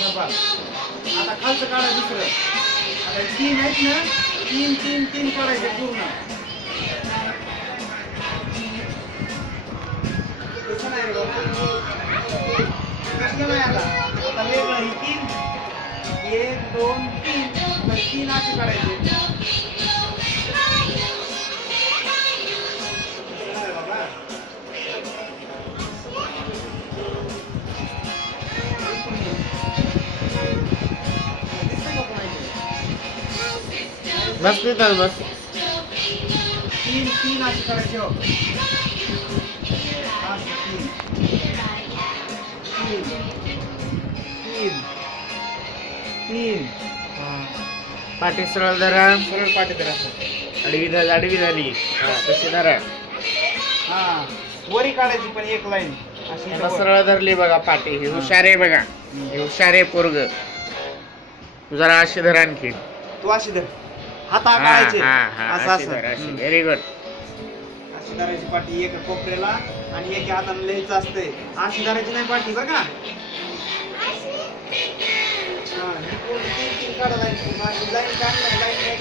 शाबास. आता खालचं काढा दुसरं. आता 3 आहेत ना, 3 3 3 काढायचे पूर्ण. तसं नाही रे बाबा, कसलं नाही. आता वेगळं ही 3 1 2 3 आता 3 असे काढायचे. बस तिथं बस. 3 3 असे करायचे हो. 3 पाठी सरळ धरा. सरळ पाठी धरा. आडवी झाली. तशी धरा. हा वरी काढायची पण एक लाईन आता सरळ धरली बघा पाठी. हे हुशार आहे बघा. हे हुशार आहे पोरग. तू जरा अशी धर आणखी. तू अशी धर. हात काढायचे असं असं. Very good. अशी धरायची पाठी एक कोपऱ्याला आणि एक हाताने लिहायचं असते. अशी धरायची नाही पाठी बघा. हा 3 3 काढायची. लाईन काढणार लाईन